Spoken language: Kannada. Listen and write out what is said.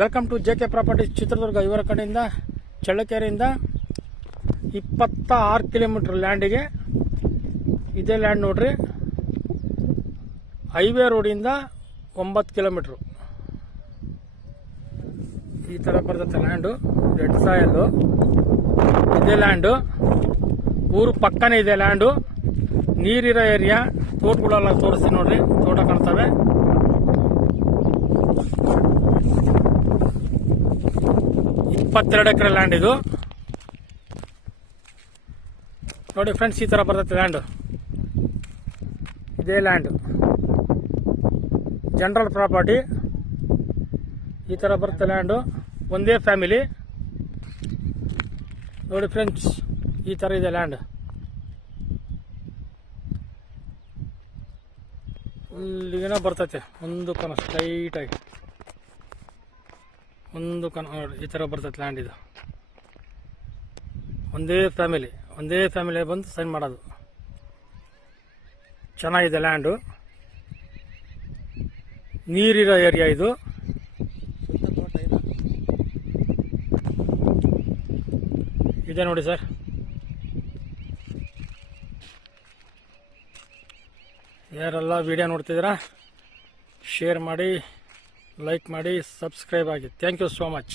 Welcome to J K properties Chitradurga ಇವರ ಕಡೆಯಿಂದ ಚಳ್ಳಕೆರೆಯಿಂದ ಇಪ್ಪತ್ತ ಆರು ಕಿಲೋಮೀಟ್ರ್ ಲ್ಯಾಂಡಿಗೆ ಇದೇ ಲ್ಯಾಂಡ್ ನೋಡ್ರಿ. ಹೈವೇ ರೋಡಿಂದ ಒಂಬತ್ತು ಕಿಲೋಮೀಟ್ರು ಈ ಥರ ಬರ್ತದೆ ಲ್ಯಾಂಡು ರೆಡ್ ಸಾಯಲ್ಲು ಇದೇ ಲ್ಯಾಂಡು ಊರು ಪಕ್ಕನೇ ಇದೆ ಲ್ಯಾಂಡು ನೀರಿರೋ ಏರಿಯಾ ತೋಟಗಳೆಲ್ಲ ತೋರಿಸಿ ನೋಡ್ರಿ, ತೋಟ ಕಾಣ್ತವೆ. ಇಪ್ಪತ್ತೆರಡು ಎಕರೆ ಲ್ಯಾಂಡ್ ಇದು. ನೋಡಿ ಫ್ರೆಂಡ್ಸ್ ಈ ಥರ ಬರ್ತೈತೆ ಲ್ಯಾಂಡು ಇದೇ ಲ್ಯಾಂಡು ಜನರಲ್ ಪ್ರಾಪರ್ಟಿ ಈ ಥರ ಬರುತ್ತೆ ಲ್ಯಾಂಡು ಒಂದೇ ಫ್ಯಾಮಿಲಿ ನೋಡಿ ಫ್ರೆಂಡ್ಸ್ ಈ ಥರ ಇದೆ ಲ್ಯಾಂಡ್ ಇಲ್ಲಿಗೇನೋ ಬರ್ತೈತೆ. ಒಂದು ಕಣ ಸ್ಟ್ರೈಟಾಗಿ ಒಂದು ಕನ್ ಈ ಥರ ಬರ್ತೈತೆ ಲ್ಯಾಂಡ್ ಇದು. ಒಂದೇ ಫ್ಯಾಮಿಲಿ ಒಂದೇ ಫ್ಯಾಮಿಲಿ ಬಂದು ಸೈನ್ ಮಾಡೋದು. ಚೆನ್ನಾಗಿದೆ ಲ್ಯಾಂಡು ನೀರಿರೋ ಏರಿಯಾ ಇದು. ಇದೆ ನೋಡಿ ಸರ್ ಯಾರೆಲ್ಲ ವಿಡಿಯೋ ನೋಡ್ತಿದ್ದೀರಾ ಶೇರ್ ಮಾಡಿ. ಲೈಕ್ ಮಾಡಿ ಸಬ್ಸ್ಕ್ರೈಬ್ ಆಗಿ. Thank you so much